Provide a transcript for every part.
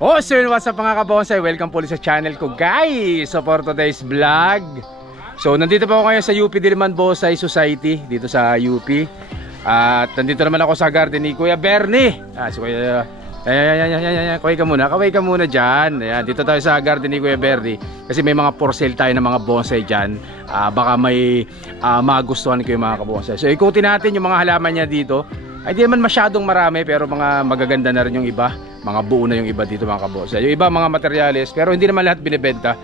Oh, so what's up mga kabonsay? Welcome po sa channel ko guys. So for today's vlog, so nandito po ako ngayon sa UP Diliman Bonsai Society, dito sa UP. At nandito naman ako sa garden ni Kuya Bernie. Si Kuya, kaway ka muna dyan. Ayan, dito tayo sa garden ni Kuya Bernie. Kasi may mga for sale tayo ng mga bonsai dyan. Baka may magustuhan kayo mga kabonsay. So ikutin natin yung mga halaman niya dito. Ay di naman masyadong marami, pero mga magaganda na rin yung iba. Mga buo na yung iba dito mga kabonsai. Yung iba mga materyales, pero hindi naman lahat binibenta.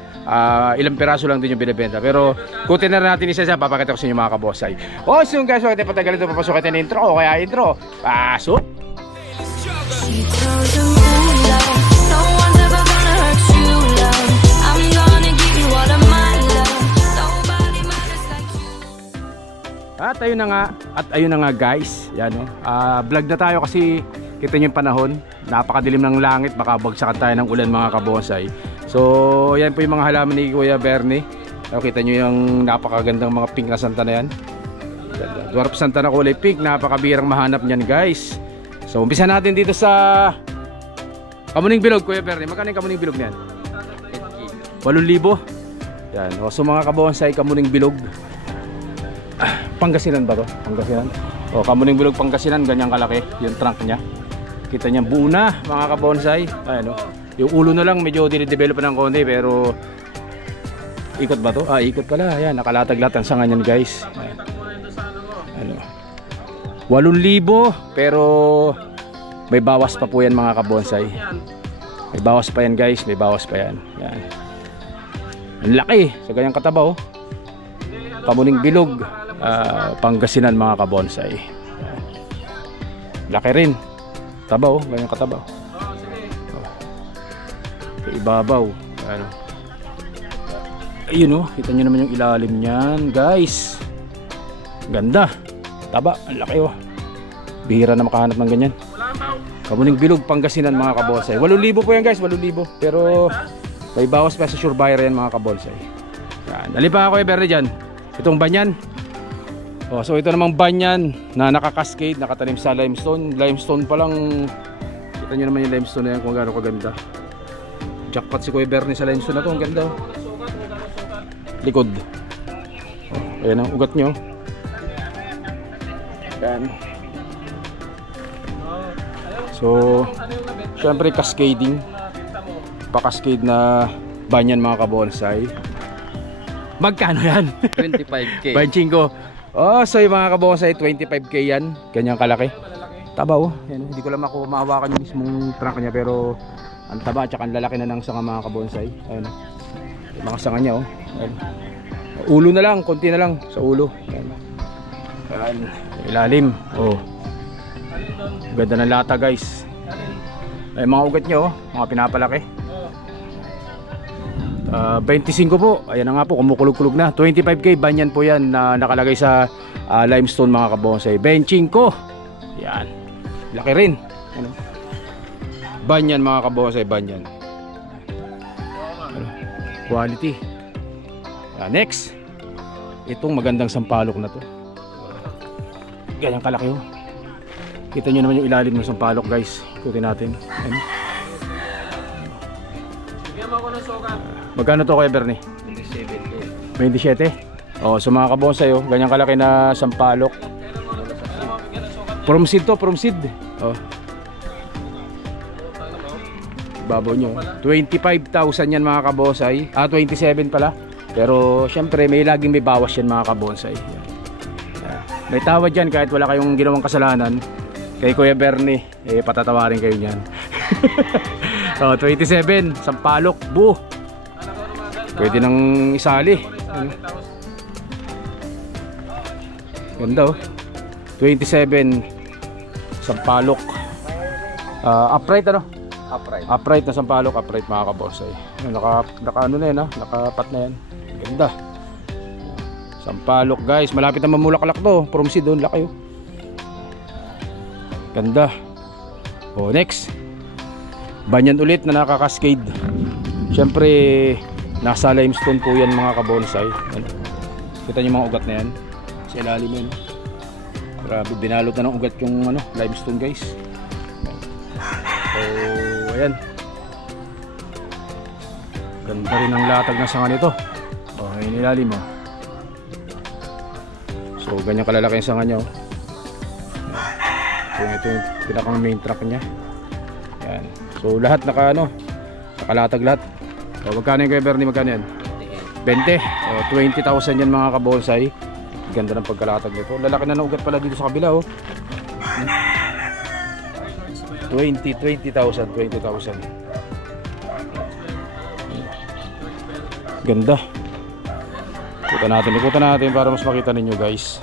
Ilang piraso lang din yung binibenta. Pero kutin na natin isa-isa, papakita ko sa inyo mga kabonsai. Oh, so guys, huwag natin patagalin ito, papasukin natin intro. O kaya intro, pasok! At ayun na nga guys. Yan, vlog na tayo kasi kita nyo yung panahon, napakadilim ng langit, baka bagsakan tayo ng ulan mga kabonsai. So yan po yung mga halaman ni Kuya Bernie. Kita nyo yung napakagandang mga pink na santa na yan. Dwarf santa na kulay pink, napakabirang mahanap nyan guys. So umpisa natin dito sa Kamuning Bilog. Kuya Bernie, magkano yung Kamuning Bilog na yan? 8,000. Yan, so mga kabonsai, Kamuning Bilog. Pangasinan ba to? Pangasinan. O, Kamuning Bilog Pangasinan, ganyan kalaki yung trunk niya. Kita niya buo na mga kabonsai. Ayan, yung ulo na lang medyo dinidevelop ng konti, pero ikot ba to? Ikot pala. Ayan, nakalatag-latag ang sanga niyan guys. Ayan. 8,000, pero may bawas pa po yan mga kabonsai. May bawas pa yan guys, may bawas pa yan. Ayan. Ang laki sa ganyang kataba. Kamuning Bilog Pangasinan mga kabonsai. Laki rin. Tabaw, ganyan katabaw. Ibabaw. Ano. Ayun kita nyo naman yung ilalim niyan, guys. Ganda. Taba, ang laki Bihira na makahanap ng ganyan. Kamuning Bilog Pangasinan mga kabonsai. 8,000 po yan guys, 8,000. Pero may bawas pa sa sure buyer yan mga kabonsai. Yan. Dali pa ako Bernie dyan. Itong banyan. So ito namang banyan na nakakaskade, nakatanim sa limestone. Limestone pa lang. Kita nyo naman yung limestone na yan kung gaano kaganda. Jackpot si Kuya Bernie sa limestone na to. Ang ganda. Likod. Ayan ang ugat nyo. Yan. So syempre cascading. Pa-cascade na banyan mga kabonsai. Magkano yan? 25K. Banchingo. So yung mga kabonsai, 25K yan. Ganyang kalaki. Taba yan, hindi ko lang mahawakan yung mismong trunk niya, pero ang taba at saka ang lalaki na ng sanga mga kabonsai. Ayun, yung mga sanga niya ayun. Ulo na lang, konti na lang sa ulo. Ayun, ilalim. Ganda ng lata guys. Ay mga ugat niya mga pinapalaki. 25 po. Ayan na nga po, kumukulog-kulog na. 25K banyan po yan na nakalagay sa limestone mga kabonsai. 25. Yan. Laki rin. Banyan mga kabonsai, banyan. Quality. Next. Itong magandang sampalok na to. Ganyan kalaki Kita nyo naman yung ilalim ng sampalok guys. Ikutin natin. Ayan. Magkano to Kuya Bernie? 27. So mga kabonsai ganyan kalaki na sampalok. From seed to, from seed. Babaw nyo. 25,000 yan mga kabonsai. 27 pala. Pero syempre may laging may bawas yan mga kabonsai. May tawad yan kahit wala kayong ginawang kasalanan. Kay Kuya Bernie, patatawarin kayo niyan. 27, sampalok, buo. Pwede nang isali. Ganda 27, sampalok. Upright Upright na sampalok, upright mga kabonsai. Naka ano na yan nakapat na yan. Ganda. Sampalok guys, malapit na mamulaklak to. From seed laki Ganda. Next. Banyan ulit na nakaka-cascade. Siyempre nasa limestone po yan mga kabonsai. Kita niyo mga ugat na yan sa ilalim yan. Grabe, binalot na ng ugat yung limestone guys. So ayan. Ganda rin ang latag ng sanga nito. Okay, nilalim mo. So ganyan kalalaki yung sanga niya. So ito yung pinakang main truck niya. Ayan. So lahat nakalatag lahat. So magkano yung Kuya Bernie, magkano yan? 20. 20,000 yan mga kabonsay. Ganda ng pagkalatag nito. Lalaki na naugat pala dito sa kabila oh. 20,000. Ganda. Ikutan natin para mas makita ninyo guys.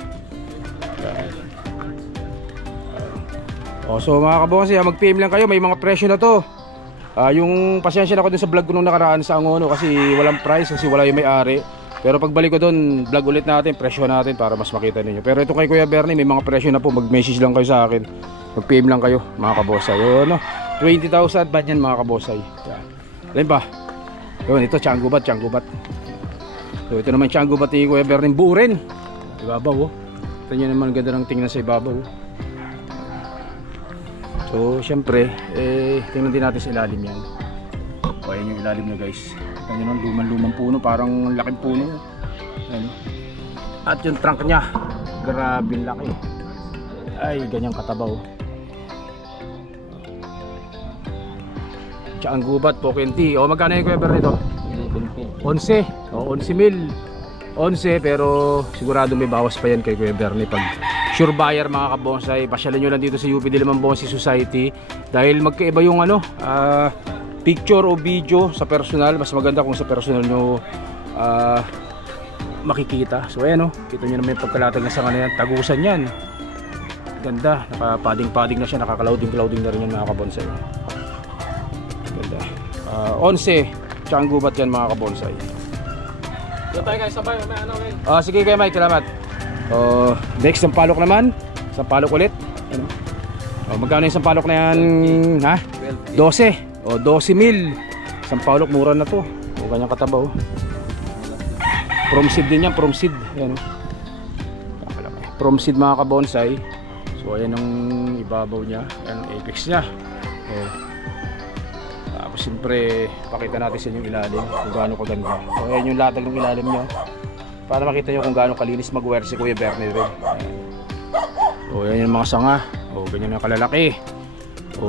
So mga kabonsay, mag-PM lang kayo, may mga presyo na to. Yung pasensya na ko dun sa vlog ko nung nakaraan sa Angono kasi walang price, kasi wala yung may-ari. Pero pagbalik ko dun, vlog ulit natin, presyo natin para mas makita ninyo. Pero ito kay Kuya Bernie, may mga presyo na po. Mag-message lang kayo sa akin, mag-PM lang kayo mga kabosay. 20,000 ba yan mga kabosay? Alin pa? Yun, ito Tianggubat. So ito naman Tianggubat ni Kuya Bernie, buo rin. Ibabaw oh. Ito nyo naman, ganda ng tingnan sa ibabaw oh. So syempre tingnan din natin sa ilalim yan. O ayan yung ilalim nyo guys. Tingnan nyo nun, lumang puno, parang laking puno. Ayan. At yung trunk nya, grabe laki. Ay ganyang katabaw. Tianggubat, Pokinti. O magkano yung Kuya Bernie ito? 11. O 11 mil. 11 pero sigurado may bawas pa yan kay Kuya Bernie pag sure buyer mga kabonsay. Pasyalan nyo lang dito sa UP Diliman Bonsai Society dahil magkaiba yung picture o video sa personal. Mas maganda kung sa personal nyo makikita. So ayan kita nyo naman yung pagkalatag na sanga na yan. Tagusan yan, ganda, nakapading-pading na siya, nakakaloading na rin yan mga kabonsay. Ganda. 11 Tianggubat yan mga kabonsay. Tayo guys, sabay, sige kay Mike, salamat. Next, sampalok naman. Sampalok ulit. Magkano yung sampalok na yan? Ha? 12. 12 mil. Sampalok, mura na to. Ganyang katabaw. From seed din yan, from seed. Ayan, from seed mga kabonsay. So ayan ang ibabaw niya. Ayan ang apex niya. Tapos siyempre, pakita natin sa inyo yung ilalim kung gaano kaganda. So ayan yung latag ng ilalim nyo para makita nyo kung gaano kalinis mag-wear si Kuya Bernie rin. O yan yung mga sanga. O ganyan na kalalaki. O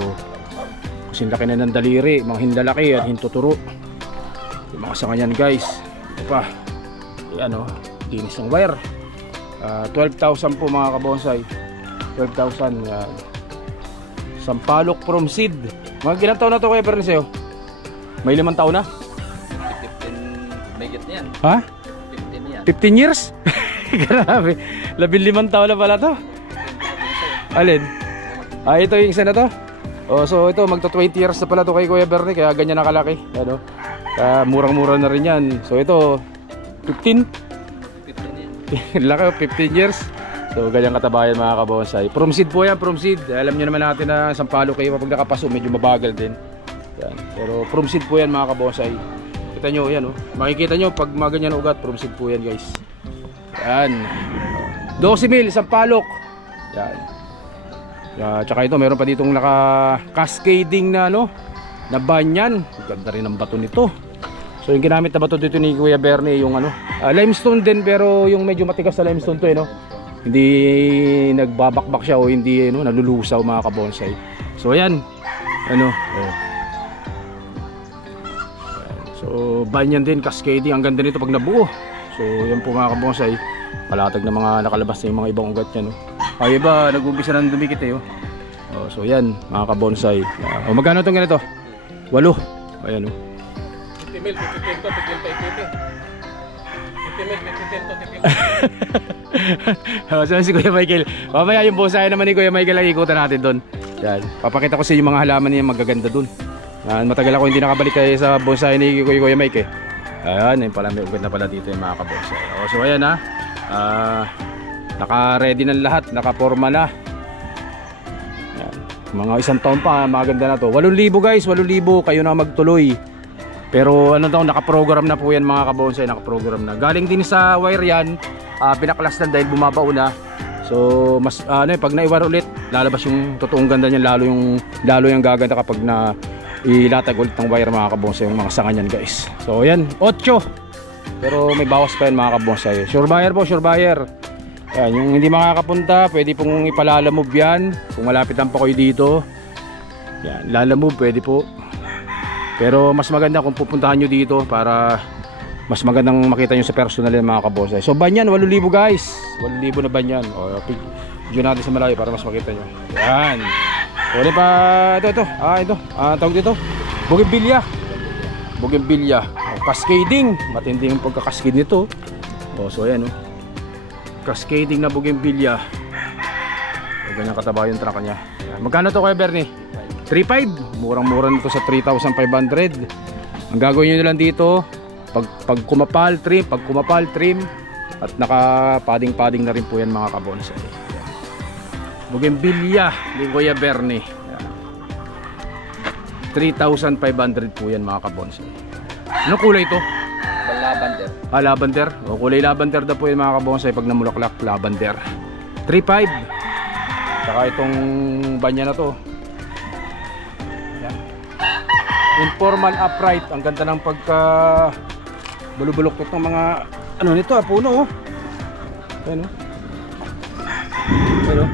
kasing laki na ng daliri, mga hindalaki at hintuturo. Yung mga sanga yan guys. Ito pa. Ayan linis ng wire. 12,000 po mga kabonsay. 12,000 yan. Sampalok from seed. Mga ilang taon na to Kuya Bernie sa'yo? May 5 taon na? 15 may git na yan. Ha? 15 years? Grabe. 15 taon na pala to. Alin? Ito yung isa na to. So ito magto 20 years na pala to kay Kuya Bernie, kaya ganyan nakalaki. Murang-mura na rin yan. So ito 15 yan. Laki 15 years. So ganyan katabayan mga kabonsay. From seed po yan, from seed. Alam nyo naman natin na sampalo kayo pag nakapaso medyo mabagal din yan. Pero from seed po yan mga kabonsay. Kita nyo yan makikita nyo pag mga ganyan ugat, from seed po yan guys. Yan 12 mil, sampalok yan. Tsaka ito meron pa ditong naka cascading na na banyan. Ganda rin ang bato nito. So yung ginamit na bato dito ni Kuya Bernie yung limestone din, pero yung medyo matigas na limestone to hindi nagbabakbak siya o hindi nalulusaw mga kabonsay. So ayan so banyan din, cascading, ang ganda nito pag nabuo. So yan po mga kabonsay, palatag na mga nakalabas na yung mga ibang ugat niya ay iba nag-umpisa na dumikit so yan mga kabonsay. Magkano itong ganito? 8. Ayan 50 mil, 50 to, 50 so si Kuya Michael, mamaya yung bonsai naman ni Kuya Michael ang ikutan natin doon. Yan, papakita ko sa inyo mga halaman niya magaganda doon. Matagal ako hindi nakabalik kayo sa bonsai ni Kuya Mike Ayan, yun pala, may ugat na pala dito yung mga kabonsay. So ayan naka-ready na lahat, naka-forma na. Yan. Mga 1 taon pa, maganda na to. 8,000 guys, 8,000 kayo na magtuloy. Pero naka-program na po yan mga kabonsay, naka-program na. Galing din sa wire yan, pinaklas na dahil bumabao na. So mas pag naiwar ulit, lalabas yung totoong ganda niya, lalo yung gaganda kapag ilatag ulit ng wire mga kabonsay yung mga sanga niyan guys. So ayan, 8. Pero may bawas pa yan mga kabonsay. Sure buyer po, sure buyer. Ayan, yung hindi makakapunta, pwede pong ipalalamove yan. Kung malapitan pa kayo dito, yan, lalamove pwede po. Pero mas maganda kung pupuntahan nyo dito para mas magandang makita nyo sa personal yan mga kabonsay. So banyan, 8,000 guys. 8,000 na banyan. O, video natin sa malayo para mas makita nyo. Yan. Pwede pa, ito. Tawag dito. Bougainvillea. Cascading. Matindi yung pagkakaskid nito. O, so ayan o. Cascading na Bougainvillea. O, ganyan kataba yung truck niya. Yan. Magkano to kaya Bernie? 3,500. Murang-mura nito sa 3,500. Ang gagawin nyo na lang dito, pag kumapal trim, at naka-padding na rin po yan mga kabonsay. Bougainvillea ni Kuya Bernie. 3,500 po yan mga kabonsay. Anong kulay ito? Lavender. Lavender. O, kulay lavender daw po yan mga kabonsay pag namulaklak, lavender. 3,500. Saka itong banya na to. Yan. Informal upright. Ang ganda ng pagka bulubulok ng mga ano nito puno oh. Ayan oh. Ayan oh.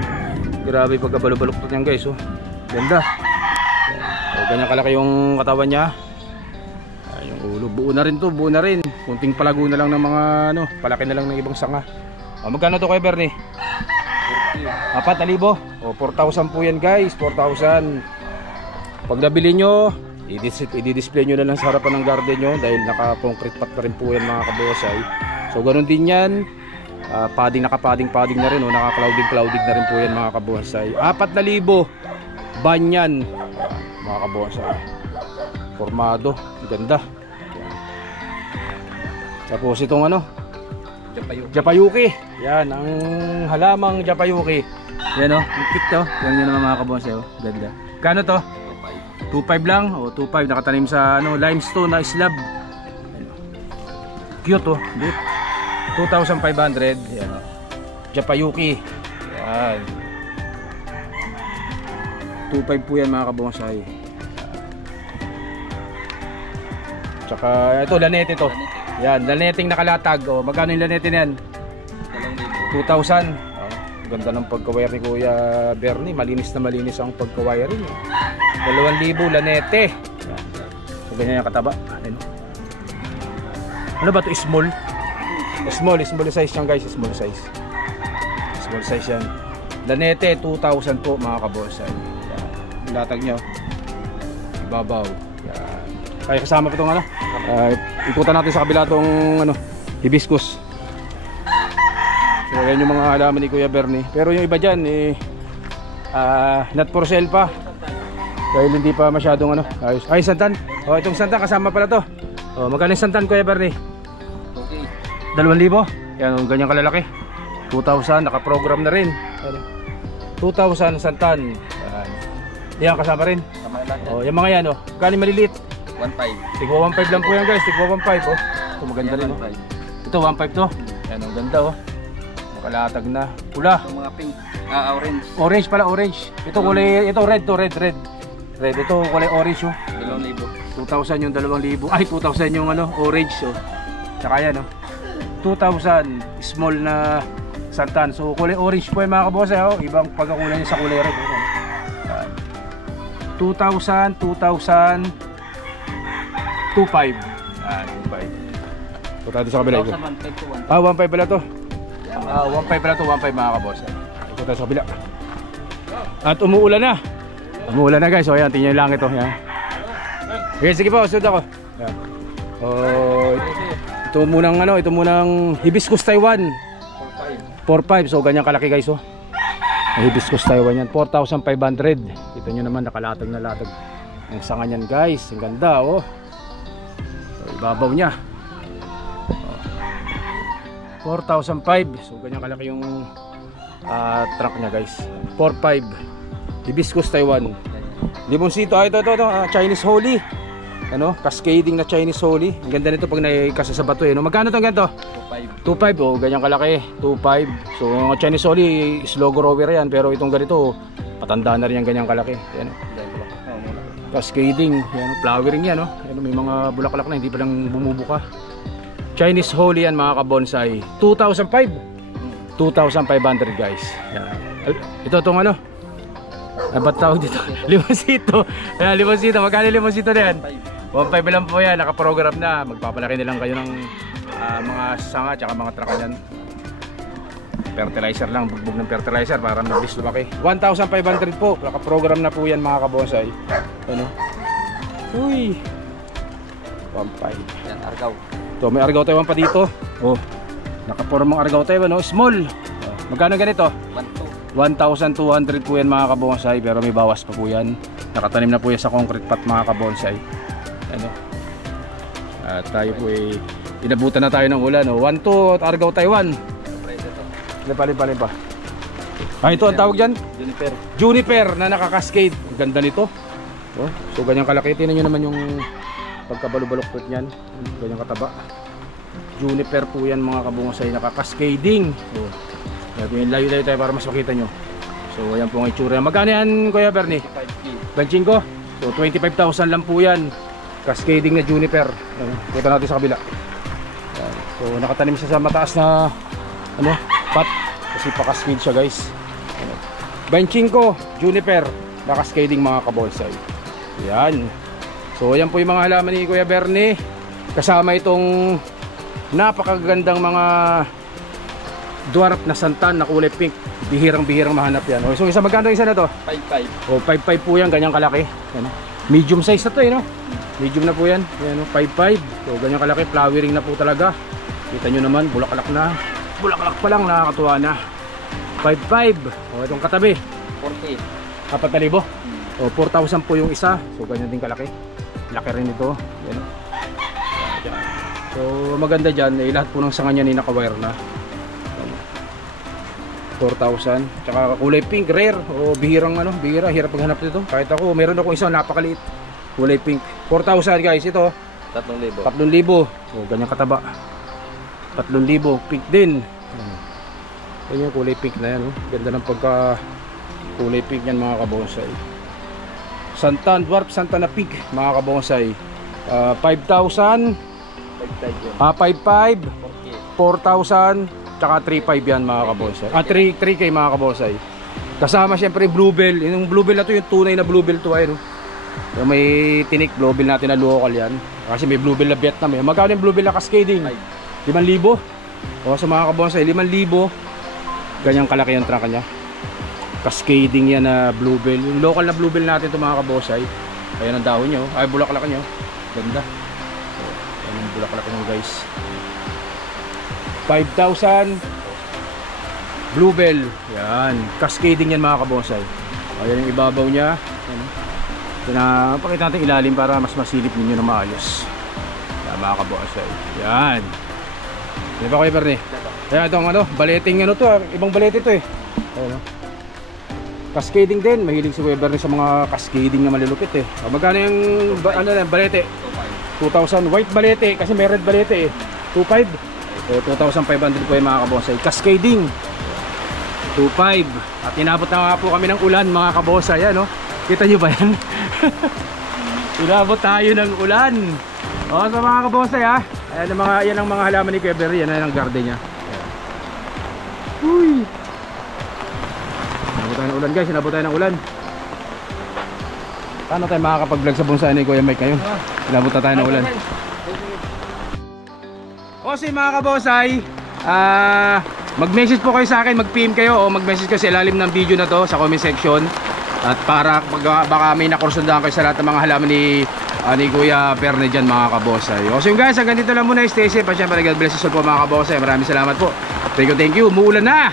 Grabe pagkabalubulok niyan guys oh. Ganda. O, ganyan kalaki yung katawan niya. Yung ulo buo na rin to, buo na rin. Kunting palago na lang ng mga ano, palaki na lang ng ibang sanga. O, magkano to kay Bernie? 4,000. O 4,000 po yan guys, 4,000. Pag nabili nyo, i-display nyo na lang sa harapan ng garden nyo dahil naka-concrete pot pa rin po yan mga kabosay. So ganun din yan. Naka-padding na rin, naka-clouding na rin po yan mga kabonsay. 4,000 banyan mga kabonsay. Formado, ganda. Tapos itong ano, Japayuki. Yan, ang halamang Japayuki. Yan o, yung cute to. Yan yun naman mga kabonsay, ganda. Kano to? 2,500 lang, o 2,500 nakatanim sa ano, limestone na slab. Cute oh, cute. 2,500. Yan o. Japayuki. Yan. 2,500 po yan mga kabonsay. Tsaka ito, lanete to. Yan, laneting nakalatag. O, magkano yung lanete na yan? 2,000. Ganda ng pagkawire ni Kuya Bernie. Malinis na malinis ang pagkawiring. 2,000 lanete. Yan. So, ganyan yung kataba. Ano ba ito? Small? Small size yan guys. Small size yan. Lanete 2,000 po mga kabonsay. Yan. Latag nyo. Ibabaw. Yan. Ay, kasama pa itong ano. Ikutan natin sa kabila itong ano, hibiscus. So yan yung mga halaman ni Kuya Bernie. Pero yung iba dyan not for sale pa. Dahil hindi pa masyadong ano. Ay, santan. O, itong santan kasama pala to. O, magkano yung santan Kuya Bernie? 2,000. Yan, ganyan kalalaki. 2,000, naka-program na rin. 2,000 santan. Yan, kasama rin. O, yung mga yan, o. Kali maliliit. 1,500. Tigwa 1,500 lang po yan guys. Tigwa 1,500, oh. Ito maganda rin, oh. Ito 1,500 to. Yan, ang ganda, oh. Nakalatag na. Pula. Ito mga pink. Orange. Orange pala, orange. Ito kulay, ito red to, red. Red, ito kulay orange, oh. 2,000. 2,000 yung 2,000. Ay, 2,000 yung ano, orange, oh. Tsaka yan, oh. 2,000 small na santan. So kulay orange po yung mga kabosay, oh. Ibang pagkakulay niya sa kulay red, oh. 2,000, 2,000, 2,500. 2,500. Punta sa kabila. 1,500 pala to. 1,500 pala to, 1,500 mga kabosay. Punta sa kabila. At umuulan na. Umuulan na guys. So ayan, tingnan yung langit, oh. Yan. Okay, sige po, sunod ako. Yan. Ito munang hibiscus Taiwan. 4,500. So ganyan kalaki guys, oh. Hibiscus Taiwan yan. 4,500. Kita nyo naman, nakalatag na latag ang sanga nyan guys. Ang ganda, oh. So, ibabaw nya. 4,500. So ganyan kalaki yung truck nya guys. 4,500. Hibiscus Taiwan. Limonsito. Ito. Chinese Holy. Ano, cascading na Chinese Holy. Ang ganda nito pag naikasa sa bato, eh, no? Magkano itong ganito? 2,500. Oh, ganyan kalaki. 2,500. So ang Chinese Holy slow grower yan, pero itong ganito patanda na rin yung ganyang kalaki. Ayan. Cascading, yan, flowering yan, no? Yan, may mga bulaklak na, hindi pa lang bumubuka. Chinese Holy yan mga kabonsai. 2,500 guys. Yan. Ito itong ano? Ba't tawag dito? Limosito. Ayan, limosito. Magkano limosito na yan? 1,500 lang po yan. Nakaprogram na. Magpapalaki nilang kayo ng mga sanga at mga traka yan. Fertilizer lang. Bugbog ng fertilizer para mabilis lumaki. 1,500 po. Nakaprogram na po yan mga kabonsai. Ano? Uy. 1,500. Yan, Argao. Ito, may Argao Taiwan pa dito. Oh, nakapormang Argao Taiwan, no? Small. Magkano ganito? 1,200 po yan mga kabonsai, pero may bawas pa po yan. Nakatanim na po yan sa concrete pot mga kabonsai. Ano? At tayo po inabutan na tayo ng ulan. 1,200 at Argao Taiwan. Lipa pa. Ito ang tawag dyan? Juniper. Juniper na nakakascade. Ganda nito. Oh, so ganyang kalaki. Tingnan nyo naman yung pagkabalubalokt niyan. Ganyang kataba. Juniper po yan mga kabonsai, nakakascading. So, layo-layo tayo para mas makita nyo. So ayan po ang itsura. Magkano yan Kuya Bernie? 25 ko. So 25,000 lang po yan. Cascading na juniper. Kita natin sa kabila. Ayan. So nakatanim siya sa mataas na pot. Kasi pa-cascade siya guys. 25 juniper na cascading mga kabonsai. Ayan. So ayan po yung mga halaman ni Kuya Bernie. Kasama itong napakagandang mga dwarf na santan na kulay pink. Bihirang-bihirang mahanap yan. So isa magkano isa na to? 5,500. O 5,500 po yan, ganyang kalaki. Yan. Medium size na to no? Medium na po yan. Yan, 5,500. So ganyang kalaki, flowering na po talaga. Kita nyo naman, bulaklak na. Bulaklak pa lang, nakakatuwa na. 5,500. O itong katabi 4,000. 4,000. O 4,000 po yung isa. So ganyan din kalaki. Laki rin ito. Yan. So maganda dyan, lahat po ng sanga niya ni naka-wire na. 4,000. Tsaka kulay pink, rare. O bihirang bihira, hirap maghanap nito. Kahit ako, meron akong isang napakaliit. Kulay pink. 4,000 guys, ito. 3,000. 3,000. O ganyan kataba. 3,000. Pink din. Yan yung kulay pink na yan. Ganda ng pagka kulay pink yan mga kabonsai. Santan, dwarf santan na pink mga kabonsai. 5,000. 5,500. 4,000. Tsaka 3,500 yan mga kabonsai. 3K mga kabonsai. Kasama syempre bluebell. Yung bluebell na to, yung tunay na bluebell to ay yung may tinik bluebell natin na local yan. Kasi may bluebell na Vietnam. Magkano yung bluebell na cascading? 5,000. O sa mga kabonsai, 5,000. Ganyang kalaki yung trunk niya. Cascading yan na bluebell. Yung local na bluebell natin to mga kabonsai. Ayan ang dahon nyo. Ay bulaklak nyo. Ganda. Ayan ang bulaklak nyo guys. 5,000 bluebell. Yan, cascading yan mga kabonsai. Ayan yung ibabaw niya. Pakita natin ilalim para mas masilip ninyo na maayos. Yan mga kabonsai. Yan. Di ba Kuya Bernie? Kaya itong baleting to, ibang balete to Ayan, cascading din, mahilig si Kuya Bernie sa mga cascading na malulupit Magkano yung balete? 2,000. White balete kasi may red balete 2,500. So 2,500 po yung mga kabonsai. Cascading 2,500. At inabot na nga po kami ng ulan mga kabonsai. Kita nyo ba yan? Inabot tayo ng ulan. O sa mga kabonsai yan ang mga halaman ni Kuya Bernie. Yan ang garden nya. Uy. Inabot tayo ng ulan guys. Inabot tayo ng ulan. Paano tayo makakapag-vlog sa bonsai ni Kuya Mike ngayon? Inabot na tayo ng ulan. O si mga kabonsai, mag-message po kayo sa akin, mag-PM kayo o mag-message kayo sa ilalim ng video na to sa comment section. At para baka may nakursundahan kayo sa lahat ng mga halaman ni Kuya Bernie dyan mga kabonsai. O so yun guys, hanggang dito lang muna, stay safe at syempre God bless you po mga kabonsai. Maraming salamat po. Thank you, umuulan na.